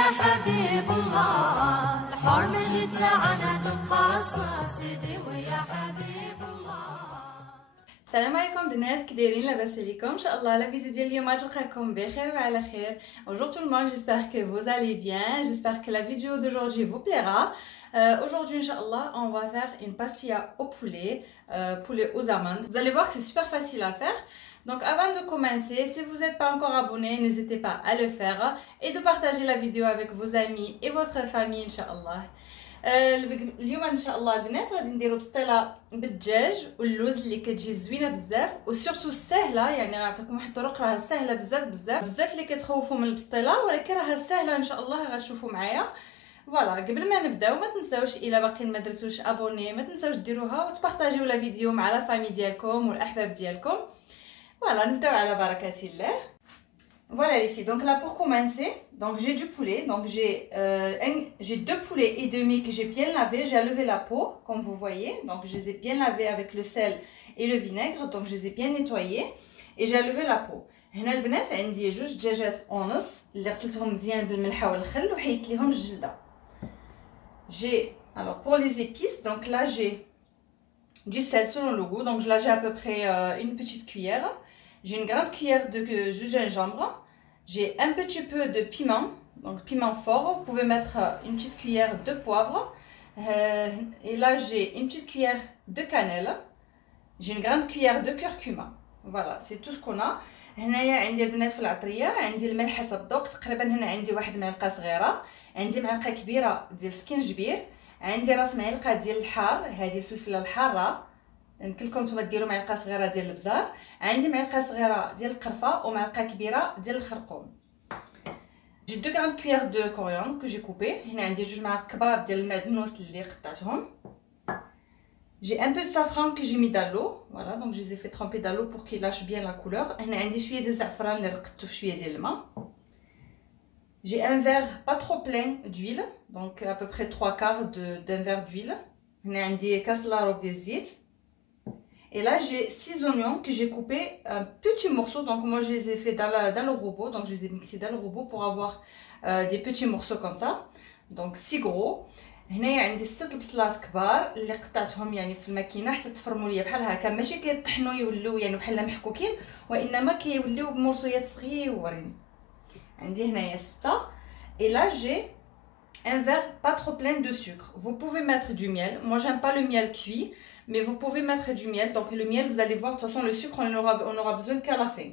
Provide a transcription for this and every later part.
ويا حبيب الله الحرمة تاعنا تبقى سيدي ويا حبيب الله. السلام عليكم بنات، كي دايرين؟ لاباس عليكم؟ ان شاء الله لا فيديو ديال اليوم تلقاكم بخير وعلى خير. Bonjour tout le monde, j'espère que vous allez bien, j'espère que la vidéo d'aujourd'hui vous plaira. Aujourd'hui Inch'Allah on va faire une pastilla au poulet, poulet aux amandes. Vous allez voir que c'est super facile à faire. Donc avant de commencer, si vous n'êtes pas encore abonné, n'hésitez pas à le faire et de partager la vidéo avec vos amis et votre famille Inch'Allah. اليوم ان شاء الله البنات غادي نديرو بسطيله بالدجاج واللوز اللي كتجي زوينه بزاف وسورتو سهله، يعني غنعطيكم واحد الطرق راها سهله بزاف اللي كتخوفوا من البسطيله، ولكن راها سهله ان شاء الله غتشوفوا معايا. فوالا قبل ما نبداو ما تنساوش الا باقيين ما درتوش ابوني ما تنساوش ديروها وتبارطاجيو لا فيديو مع لا فامي ديالكم والاحباب ديالكم. فوالا نبداو على بركه الله. Voilà les filles, donc là pour commencer, donc j'ai du poulet, donc j'ai deux poulets et demi que j'ai bien lavé, j'ai enlevé la peau comme vous voyez, donc je les ai bien lavés avec le sel et le vinaigre, donc je les ai bien nettoyés et j'ai enlevé la peau. هنا البنات عندي جوج دجاجات ونص اللي غسلتهم مزيان بالملحه والخل وحيدت ليهم الجلده. J'ai alors pour les épices, donc là j'ai du sel selon le goût, donc là j'ai à peu près une petite cuillère. J'ai une grande cuillère de gingembre, j'ai un petit peu de piment, donc piment fort, vous pouvez mettre une petite cuillère de poivre, et là j'ai une petite cuillère de cannelle, j'ai une grande cuillère de curcuma. Voilà, c'est tout ce qu'on a. هنايا عندي البنات في العطريه عندي الملح حسب الذوق، تقريبا هنا عندي واحد معلقه صغيره، عندي معلقه كبيره ديال سكينجبير، عندي راس معلقه ديال الحار، هذه الفلفله الحاره يمكن لكم نتوما ديروا معلقه صغيره ديال البزار، عندي معلقه صغيره ديال القرفه ومعلقه كبيره ديال الخرقوم. جي دو غراند كويير دو كورياندر كو جي كوبي، هنا عندي جوج معالق كبار ديال المعدنوس اللي قطعتهم. J'ai un peu de safran que j'ai mis dans l'eau, voilà, donc je les ai fait tremper dans l'eau pour qu'ils lâchent bien la couleur. هنا عندي شويه ديال الزعفران اللي رقدته في شويه ديال الماء. J'ai un verre pas trop plein d'huile, donc à peu près 3/4 d'un verre d'huile. هنا عندي كاس لا روب ديال الزيت. Et là j'ai 6 oignons que j'ai coupés un petit morceau, donc moi je les ai fait dans le robot, donc je les ai mixés dans le robot pour avoir des petits morceaux comme ça, donc 6 gros. هنايا عندي 6 بصلات كبار اللي قطعتهم يعني في الماكينه حتى تفرموا ليا بحال هكا، ماشي كيطحنوا يولوا يعني بحال محكوكين، وانما كيوليو بمرصويات صغيورين. عندي هنايا 6. Et là j'ai un verre pas trop plein de sucre. Vous pouvez mettre du miel, moi j'aime pas le miel cuit, mais vous pouvez mettre du miel. Donc le miel, vous allez voir, de toute façon le sucre on aura besoin qu'à la fin.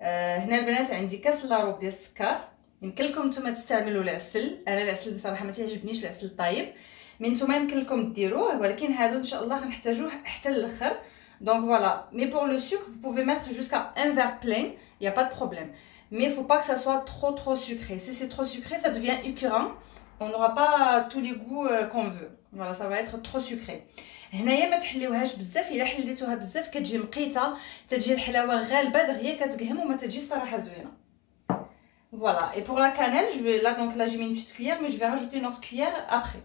هنا البنات عندي كاس لاروب ديال السكر. يمكن لكم نتوما تستعملوا العسل، انا العسل بصراحه ما تعجبنيش العسل الطايب، مي نتوما يمكن لكم ديروه، ولكن هادو ان شاء الله غنحتاجوه حتى الاخر. Donc voilà, mais pour le sucre vous pouvez mettre jusqu'à un verre plein, il y a pas de problème, mais il faut pas que ça soit trop sucré. Si c'est trop sucré ça devient écœurant, on n'aura pas tous les goûts qu'on veut. Voilà, ça va être trop sucré. هنايا ما تحليوهاش بزاف، الا حليتوها بزاف كتجي مقيته، تجي الحلاوه غالبه دغيا كتقهم وما تجيش صراحه زوينه. Voilà, et pour la cannelle, je vais là, donc là j'ai mis une petite cuillère, mais je vais rajouter une autre cuillère après.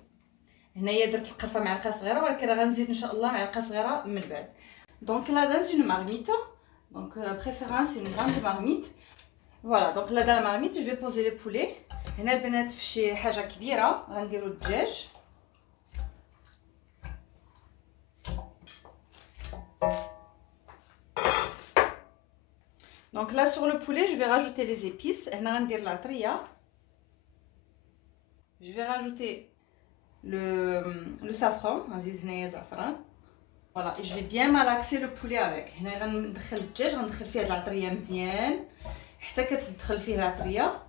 هنايا درت القرفه معلقه صغيره، ولكن غنزيد ان شاء الله معلقه صغيره من بعد. Donc là dans une marmite, donc préférence une grande marmite. Voilà, donc là dans la marmite je vais poser les poulets. هنا البنات في شي حاجه كبيره غنديروا الدجاج. Donc là sur le poulet je vais rajouter les épices. هنا غندير العطريه. Je vais rajouter le safran, غنزيد هنايا زعفران. Voilà, et je vais bien malaxer le poulet avec. هنا غندخل الدجاج، غندخل فيه هاد العطريه مزيان حتى كتدخل فيه العطريه.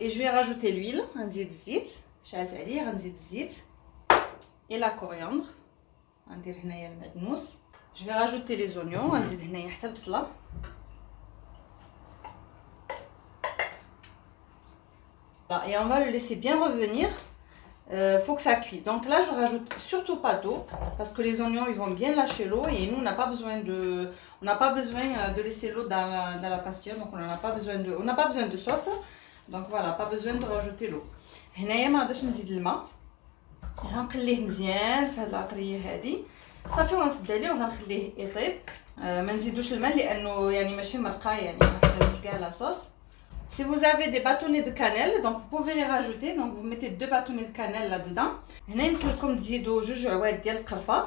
Et je vais rajouter l'huile، غنزيد الزيت، شعلت عليه غنزيد الزيت et la coriandre. غندير هنايا المعدنوس. Je vais rajouter les oignons, غنزيد هنايا حتى البصله. Et on va le laisser bien revenir. Faut que ça cuit. Donc là je rajoute surtout pas d'eau parce que les oignons ils vont bien lâcher l'eau et nous on n'a pas besoin de laisser l'eau dans la pastilla, donc on n'a pas besoin de sauce. Donc voilà, pas besoin de rajouter l'eau. هنايا ما غاديش نزيد الماء، غنقليه مزيان في هاد العطريه هذه صافي، ونسد عليه وغنخليه يطيب. ما نزيدوش الماء لانه يعني ماشي مرقه، يعني ما نحتاجوش كاع لا صوص. Si vous avez des bâtonnets de cannelle, donc vous pouvez les rajouter. Donc vous mettez 2 bâtonnets de cannelle là-dedans. هنا يمكن لكم تزيدوا 2 عواد ديال القرفه.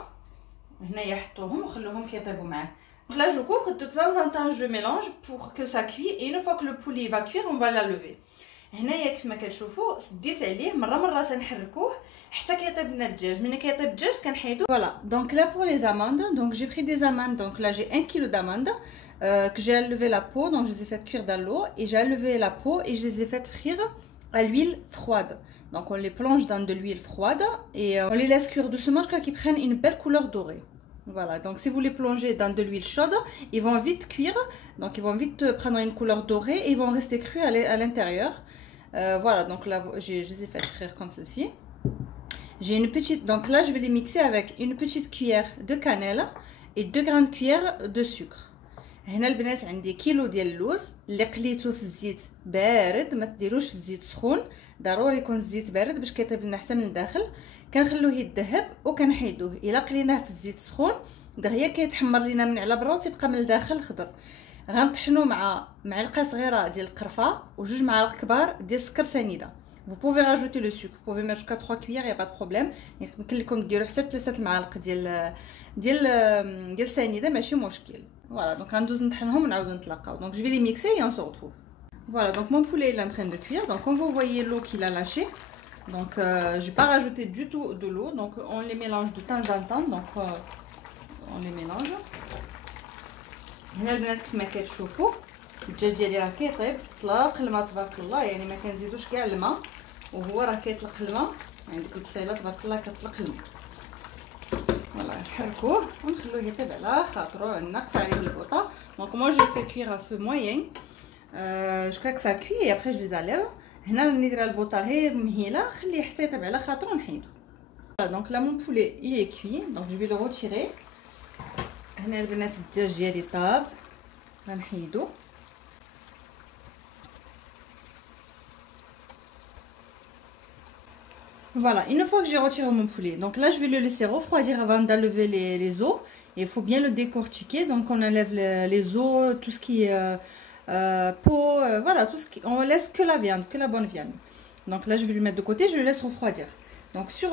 هنايا حطوهم وخلوهم كيطيبوا معاه. Donc là je couvre de temps en temps, je mélange pour que ça cuit et une fois que le poulet va cuire, on va la lever. هنايا كيف ما كتشوفوا سديت عليه مره تنحركوه حتى كيطيب لنا الدجاج. ملي كيطيب الدجاج كنحيدو. Voilà. Donc là pour les amandes, donc j'ai pris des amandes. Donc là j'ai 1 kg d'amandes que j'ai enlevé la peau, donc je les ai fait cuire dans l'eau et j'ai enlevé la peau et je les ai fait frire à l'huile froide. Donc on les plonge dans de l'huile froide et on les laisse cuire doucement jusqu'à qu'ils prennent une belle couleur dorée. Voilà, donc si vous les plongez dans de l'huile chaude, ils vont vite cuire, donc ils vont vite prendre une couleur dorée et ils vont rester crus à l'intérieur. Voilà, donc là je les ai fait frire comme ceci. J'ai une petite, donc là je vais les mixer avec une petite cuillère de cannelle et 2 grandes cuillères de sucre. هنا البنات عندي كيلو ديال اللوز اللي قليته في الزيت بارد، ما تديروش في الزيت سخون، ضروري يكون الزيت بارد باش كيطيب لنا حتى من الداخل. كنخلوه يذهب وكنحيدوه. الا قليناه في الزيت سخون دغيا كيتحمر لينا من على برا وتيبقى من الداخل خضر. غنطحنوه مع معلقه صغيره ديال القرفه و2 معالق كبار ديال السكر سنيده. Vous pouvez rajouter le sucre, vous pouvez mettre jusqu'à 3 cuillères, il n'y a pas de problème. يمكن لكم ديروا حتى 3 معالق ديال السنيده ماشي مشكل. Voilà, donc غندوز نطحنهم ونعاودو نتلاقاو. Donc je vais les mixer et on se retrouve. Voilà, donc mon poulet il est en train de cuire. Donc comme vous voyez l'eau qu'il a lâché. Donc je vais pas rajouter du tout de l'eau. Donc on les mélange de temps en temps. Donc on les mélange. هنا البنات كيف ما كتشوفوا الدجاج ديالي راه كيطيب طلق الماء تبارك الله، يعني ما كنزيدوش كاع الماء وهو راه كيطلق الماء. عندك البصيله تبارك الله كتطلق الماء. Voilà, نحركوه ونخلوه يطيب على خاطرو، نقص عليه البوطه. Donc moi je fais cuire à feu moyen jusqu'à que ça cuit et après je les enlève. هنا ندير البوطه غير مهيله، خليه حتى يطيب على خاطرو ونحيدو. Voilà, donc là mon poulet il est cuit, donc je vais le retirer. هنا البنات الدجاج ديالي طاب غنحيدو. Voilà, une fois que j'ai retiré mon poulet, donc là je vais le laisser refroidir avant d'enlever les os. Et il faut bien le décortiquer, donc on enlève les os, tout ce qui est peau, voilà, tout ce qui, on laisse que la viande, que la bonne viande. Donc là je vais le mettre de côté, je le laisse refroidir. Donc sur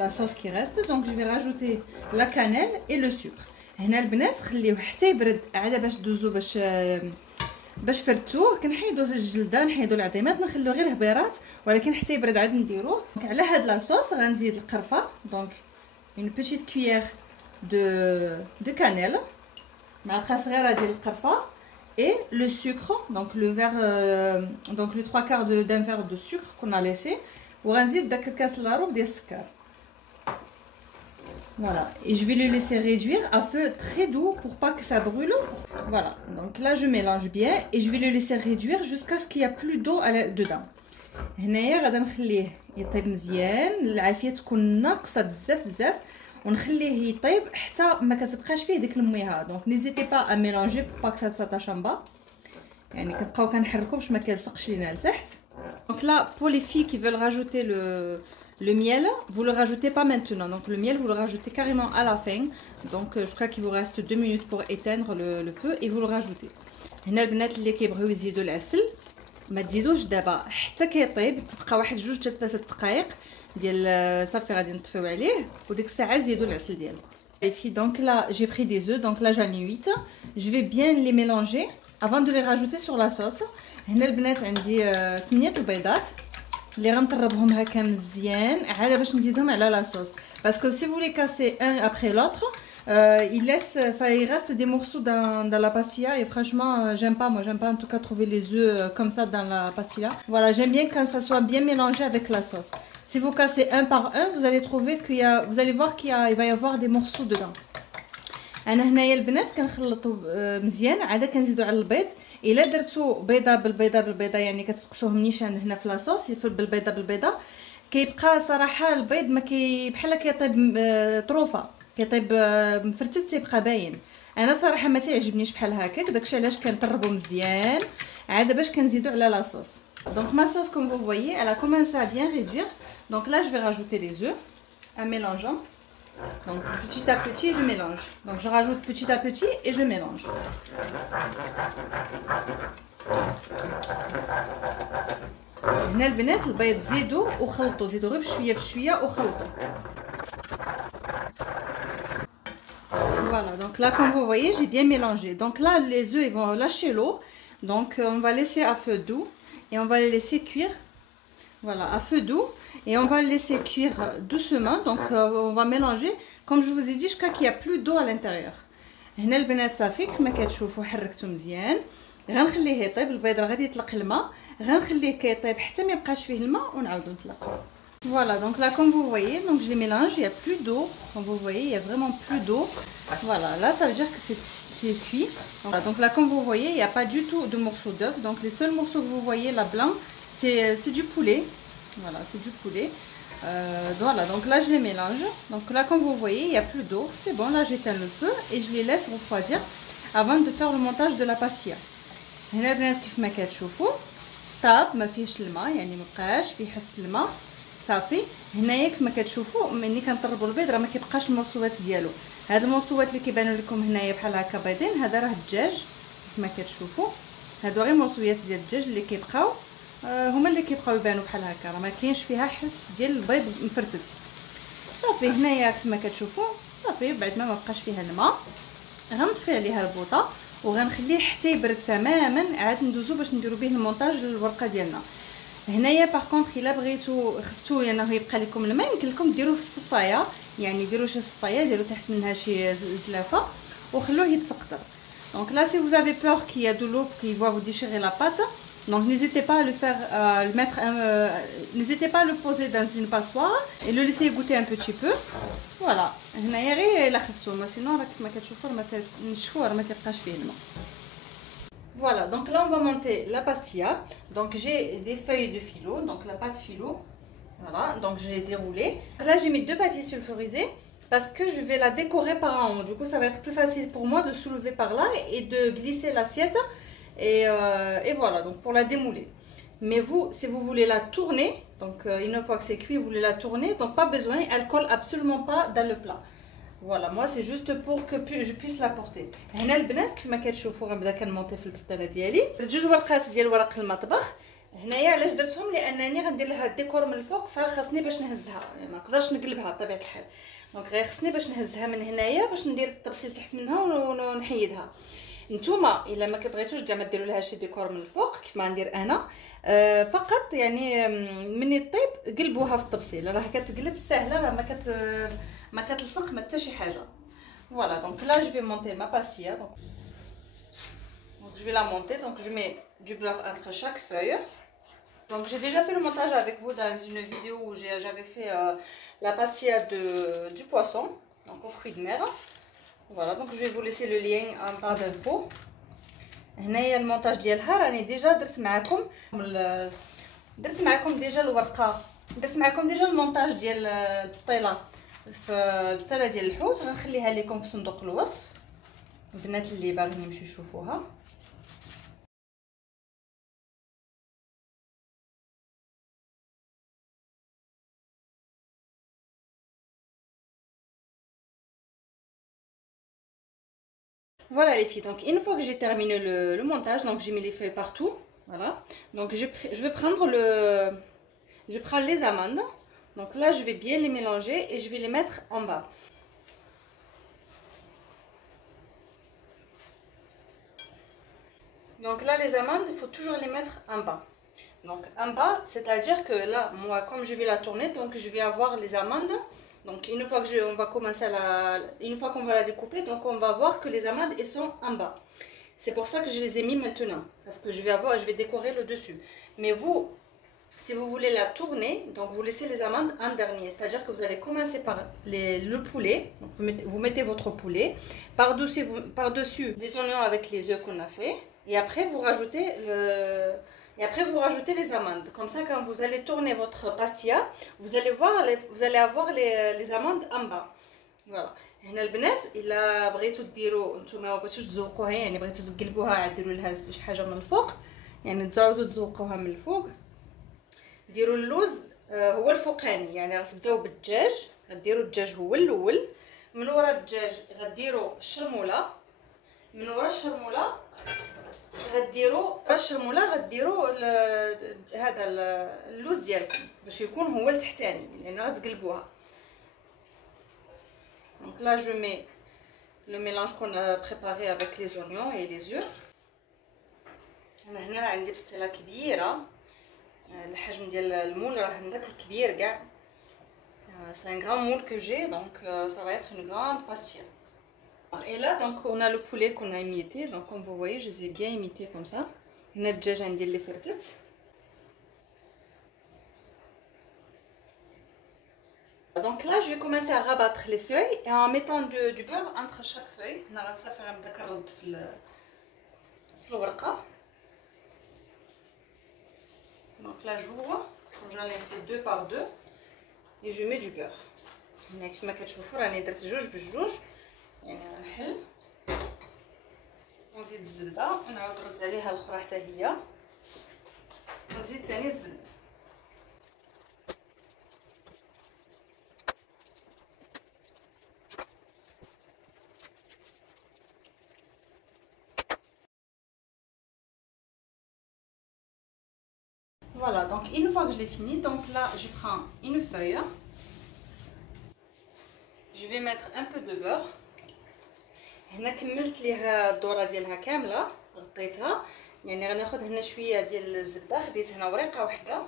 la sauce qui reste, donc je vais rajouter la cannelle et le sucre. هنا البنات خليوه حتى يبرد عاد باش دوزو باش فرتوه. كنحيدو الجلده، نحيدو العظيمات، نخليو غير الهبيرات، ولكن حتى يبرد عاد نديروه. دونك على هاد لاصوص غنزيد القرفه، دونك une petite cuillère de cannelle، معلقه صغيره ديال القرفه et le sucre، donc le verre donc les 3/4 d'un verre de sucre qu'on a laissé، وغنزيد داك الكاس لاروب ديال السكر. Voilà, et je vais le laisser réduire à feu très doux pour pas que ça brûle. Voilà, donc là je mélange bien et je vais le laisser réduire jusqu'à ce qu'il n'y a plus d'eau dedans. هنايا غادا نخليه يطيب مزيان، العافيه تكون ناقصه بزاف ونخليه يطيب حتى ما كتبقاش فيه ديك الميها. دونك n'hésitez pas à mélanger pour pas que ça s'attache en bas. يعني كنبقاو كنحركو باش ما كيلصقش لينا لتحت. Donc là pour les filles qui veulent rajouter le miel, vous le rajoutez pas maintenant. Donc le miel, vous le rajoutez carrément à la fin. Donc je crois qu'il vous reste 2 minutes pour éteindre le feu et vous le rajoutez. هنا البنات اللي كيبغيو يزيدوا العسل ما تزيدوش دابا حتى كيطيب، تبقى واحد 2 حتى 3 دقائق ديال صافي غادي نطفيو عليه وديك الساعه زيدوا العسل ديالكم. Les filles, donc là j'ai pris des œufs, donc là j'en ai 8. Je vais bien les mélanger avant de les rajouter sur la sauce. هنا البنات عندي 8 البيضات اللي غنطربهم هكا مزيان عاد باش نزيدهم على لا صوص. Parce que si vous les cassez un après l'autre, il reste des morceaux dans la pastilla et franchement j'aime pas en tout cas trouver les œufs comme ça dans la pastilla. Voilà, j'aime bien quand ça soit bien mélangé avec la sauce. Si vous cassez un par un, vous allez trouver vous allez voir qu'il va y avoir des morceaux dedans. انا هنايا البنات كنخلطوا مزيان عاد كنزيدوا على البيض. الا درتو بيضه بالبيضه يعني كتفقسوهم نيشان هنا في لاصوص بالبيضه كيبقى صراحه البيض ما بحال كيطيب طروفه، كيطيب مفرتت، تيبقى باين. انا صراحه ما تعجبنيش بحال هكاك، داكشي علاش كنطربو مزيان عاد باش كنزيدو على لاصوص. Donc ma sauce comme vous voyez elle a commencé à bien réduire. Donc là je vais rajouter les œufs en mélangeant. Donc petit à petit je mélange. Donc je rajoute petit à petit et je mélange. هنا البنات البيض زيدوا وخلطوا، زيدوا غير بشويه بشويه وخلطوا. Voilà, donc là comme vous voyez j'ai bien mélangé. Donc là les œufs ils vont lâcher l'eau, donc on va laisser à feu doux et on va les laisser cuire. Voilà, à feu doux et on va les laisser cuire doucement. Donc on va mélanger comme je vous ai dit jusqu'à qu'il n'y a plus d'eau à l'intérieur. هنا البنات صافي كما كتشوفوا حركته مزيان. غنخليه يطيب، البيض راه غادي يطلق الماء، غنخليه كيطيب حتى ما يبقاش فيه الماء ونعاودو نطلقوه. Voilà, donc là comme vous voyez, donc je les mélange, il n'y a plus d'eau, comme vous voyez, il n'y a vraiment plus d'eau. Voilà, là ça veut dire que c'est cuit. Voilà, donc là comme vous voyez, il n'y a pas du tout de morceaux d'œuf, donc les seuls morceaux que vous voyez là blanc, c'est du poulet. Voilà, c'est du poulet. Voilà, donc là je les mélange. Donc là comme vous voyez, il n'y a plus d'eau, c'est bon, là j'éteins le feu et je les laisse refroidir avant de faire le montage de la pastilla. هنا البنات كيف ما كتشوفوا طاب ما فيهش الماء، يعني مبقاش فيه حس الماء صافي. هنايا كما كتشوفوا ملي كنطربوا البيض راه ما كيبقاش المرصوات ديالو. هاد المرصوات اللي كيبانوا لكم هنايا بحال هكا بيضين، هذا راه الدجاج كيف ما كتشوفوا، هادو غير مرصويات ديال الدجاج اللي كيبقاو هما اللي كيبقاو يبانوا بحال هكا، راه ما كاينش فيها حس ديال البيض مفرتت صافي. هنايا كما كتشوفوا صافي بعد ما بقاش فيها الماء غنطفي عليها البوطه وغنخليه حتى يبرد تماما، عاد ندوزو باش نديرو به المونتاج للورقه ديالنا. هنايا باغ كونطخ الا بغيتو خفتو انه يبقى لكم الماء يمكن لكم ديروه في الصفايه، يعني ديروا شي صفايه ديروا تحت منها شي زلافه وخلوه يتسقطر. Donc là si vous avez peur qu'il y a de l'eau qui va vous déchirer la pâte, donc n'hésitez pas à le faire n'hésitez pas à le poser dans une passoire et le laisser goûter un petit peu. Voilà, هنايا غير الا خفتو، ما سينو راه كما كتشوفوا ما تنشفوا راه ما تيبقاش فيه الماء. Voilà, donc là on va monter la pastilla. Donc j'ai des feuilles de phyllo, donc la pâte phyllo. Voilà, donc je l'ai déroulée. Là j'ai mis 2 papiers sulfurisés parce que je vais la décorer par en haut. Du coup ça va être plus facile pour moi de soulever par là et de glisser l'assiette. Et voilà, donc pour la démouler. Mais vous, si vous voulez la tourner, donc une fois que c'est cuit, vous voulez la tourner, donc pas besoin, elle colle absolument pas dans le plat. Voilà, moi c'est juste pour que je puisse la porter. هنا البنات كيف ما كتشوفوا غنبدا كنمونطي في البسطيله ديالي 2 ورقات ديال ورق المطبخ. هنايا علاش درتهم؟ لانني غندير لها الديكور من الفوق، فخاصني باش نهزها، يعني ما نقدرش نقلبها بطبيعه الحال. دونك غير خصني باش نهزها من هنايا باش ندير التبصيل تحت منها ونحيدها. نتوما الا ما كبغيتوش كاع ما ديروا لها شي ديكور من الفوق كيف ما ندير انا، فقط يعني مني طيب قلبوها في التبصيل، راه كتقلب ساهله، راه ما كتلصق ما حتى شي حاجه. Voilà, donc là je vais monter ma pastilla. Donc je vais la monter, donc je mets du beurre entre chaque feuille. Donc j'ai déjà fait le montage avec vous dans une vidéo où j'avais fait la pastilla du poisson, donc aux fruits de mer. Voilà, donc je vais vous laisser le lien en barre d'infos. هنايا المونتاج ديالها راني ديجا درت معكم ديجا الورقه، درت معكم ديجا المونتاج ديال البسطيله في البسطيله ديال الحوت، غنخليها لكم في صندوق الوصف البنات اللي باغيين يمشيو يشوفوها. Voilà les filles, donc une fois que j'ai terminé le montage, donc j'ai mis les feuilles partout, voilà. Donc je vais prendre je prends les amandes. Donc là je vais bien les mélanger et je vais les mettre en bas. Donc là les amandes, il faut toujours les mettre en bas. Donc en bas, c'est-à-dire que là, moi comme je vais la tourner, donc je vais avoir les amandes. Donc une fois que on va commencer une fois qu'on va la découper, donc on va voir que les amandes elles sont en bas. C'est pour ça que je les ai mis maintenant, parce que je vais décorer le dessus. Mais vous, si vous voulez la tourner, donc vous laissez les amandes en dernier. C'est-à-dire que vous allez commencer par le poulet. Donc vous mettez votre poulet par-dessus les oignons avec les œufs qu'on a fait, et après vous rajoutez les amandes. Comme ça, quand vous allez tourner votre pastilla, vous allez avoir les amandes en bas. Voilà. هنا البنات الا بغيتو ديروا نتوما ما بغيتوش تزوقوها، يعني بغيتو تقلبوها عاد ديروا لها شي حاجه من الفوق، يعني تزاودوا تزوقوها من الفوق. ديروا اللوز هو الفوقاني، يعني غتبداو بالدجاج، غديروا الدجاج هو الاول، من ورا الدجاج غديروا الشرموله، من ورا الشرموله غديروا رشه مولا غديروا هذا اللوز ديالكم باش يكون هو التحتاني لان غتقلبوها. دونك لا جو مي لو ميلانج كون بريباري افيك لي زونيون اي لي زو. انا هنا راه عندي بسطيله كبيره، الحجم ديال المول راه عندك الكبير كاع. C'est un grand moule que j'ai, donc ça va être une grande pastilla. Et là, donc on a le poulet qu'on a émietté, donc comme vous voyez, je les ai bien émiettés comme ça. هنا الدجاج عندي اللي فرزت. Donc là, je vais commencer à rabattre les feuilles et en mettant du beurre entre chaque feuille. هنا غنصافي غنبدا كنرد في الورقه. Donc là, j'ouvre, j'en ai fait 2 par 2 et je mets du beurre. هنا كيفما كتشوفوا راني درت جوج بجوج، يعني غنحل ونزيد الزبده ونعاود نرد عليها الاخرى حتى هي ونزيد ثاني الزبده. Voilà, donc une fois que je l'ai fini, donc là je prends une feuille, je vais mettre un peu de beurre. هنا كملت ليها الدوره ديالها كامله غطيتها، يعني غناخذ هنا شويه ديال الزبده، خديت هنا ورقه واحده،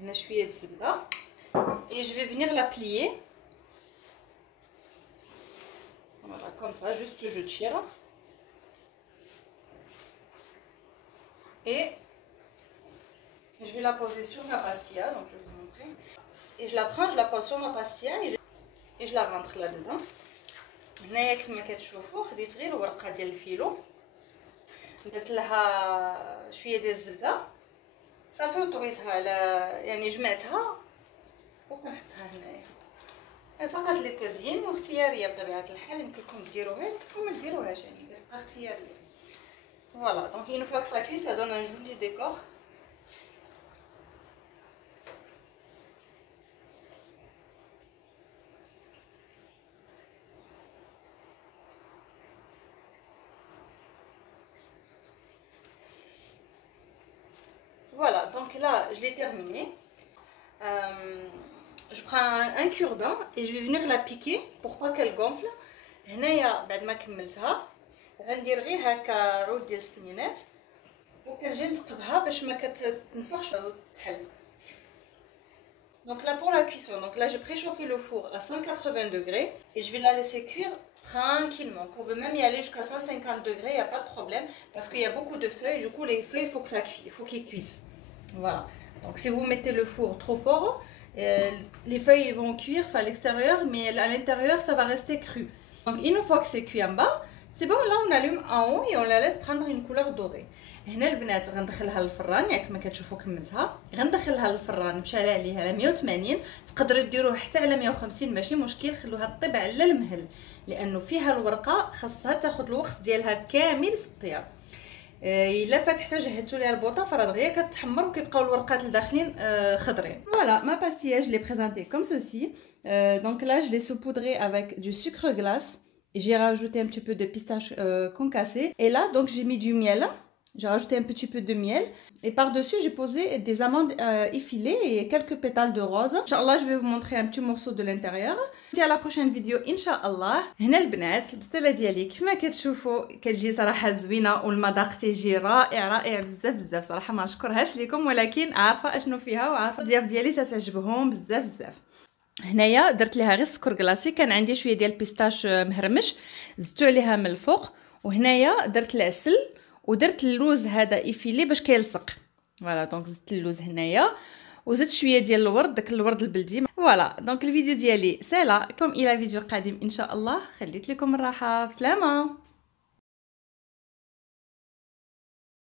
هنا شويه الزبده et je vais venir la plier. Voilà, comme ça, juste je tire et je vais la poser sur ma pastilla, donc je vais vous montrer. Et je la prends, je la pose sur ma pastilla et je la rentre là-dedans. هنايا كما كتشوفوا خديت غير ورقه ديال الفيلو، درت لها شويه ديال الزبده صافي وطويتها على يعني جمعتها وكنحطها هنايا فقط للتزيين واختياريه بطبيعه الحال. يمكنكم ديروها يمكنكم ما ديروهاش، يعني كتبقى اختياريه. فوالا دونك une fois que ça cuit ça donne un joli décor. Voilà, donc là je l'ai terminé. Je prends un cure-dent et je vais venir la piquer pour pas qu'elle gonfle. هنايا بعد ما كملتها غندير غير هكا عود ديال السنينات وكنجي نتقبها باش ما كتنفخش وتحل. Donc là pour la cuisson, donc là j'ai préchauffé le four à 180 degrés et je vais la laisser cuire tranquillement. Vous pouvez même y aller jusqu'à 150 degrés, il n'y a pas de problème parce qu'il y a beaucoup de feuilles, du coup les feuilles il faut que ça cuise, il faut qu'ils cuisent. Voilà, donc si vous mettez le four trop fort, les feuilles vont cuire à l'extérieur mais à l'intérieur ça va rester cru. Donc une fois que c'est cuit en bas, c'est bon, là on allume en haut et on la laisse prendre une couleur dorée. هنا البنات غندخلها للفران، يعني كما كتشوفوا كملتها غندخلها للفران مشعل عليه على 180. تقدروا ديروه حتى على 150 ماشي مشكل، خلوها طيب على المهل لانه فيها الورقه خاصها تاخذ الوقت ديالها كامل في الطياب. الا فتحتها جهدتوا ليها البوطه فراه دغيا كتحمر وكيبقاو الورقات الداخلين خضرين. Voilà, ma pastilla je l'ai présentée comme ceci. Donc là je l'ai saupoudrée avec du sucre glace et j'ai rajouté un petit peu de pistache concassée et là donc j'ai mis du miel. J'ai rajouté un petit peu de miel et par-dessus j'ai posé des amandes effilées et quelques pétales de rose. Inch'Allah je vais vous montrer un petit morceau de l'intérieur. Je dis à la prochaine vidéo Inch'Allah. هنا البنات البسطيله ديالي كيفما كتشوفوا كتجي صراحه زوينه والمذاق تيجي رائع بزاف بزاف صراحه ما نشكرهاش لكم، ولكن عارفه اشنو فيها وعارفه الضياف ديالي تعجبهم بزاف. هنايا درت ليها غير سكر كلاصي، كان عندي شويه ديال البيستاش مهرمش زدتو عليها من الفوق، وهنايا درت العسل ودرت اللوز هذا ايفيلي باش كيلصق. فوالا دونك زدت اللوز هنايا وزدت شويه ديال الورد، داك الورد البلدي. فوالا دونك الفيديو ديالي سالا كم الى فيديو قادم ان شاء الله. خليت لكم الراحه، بسلامه.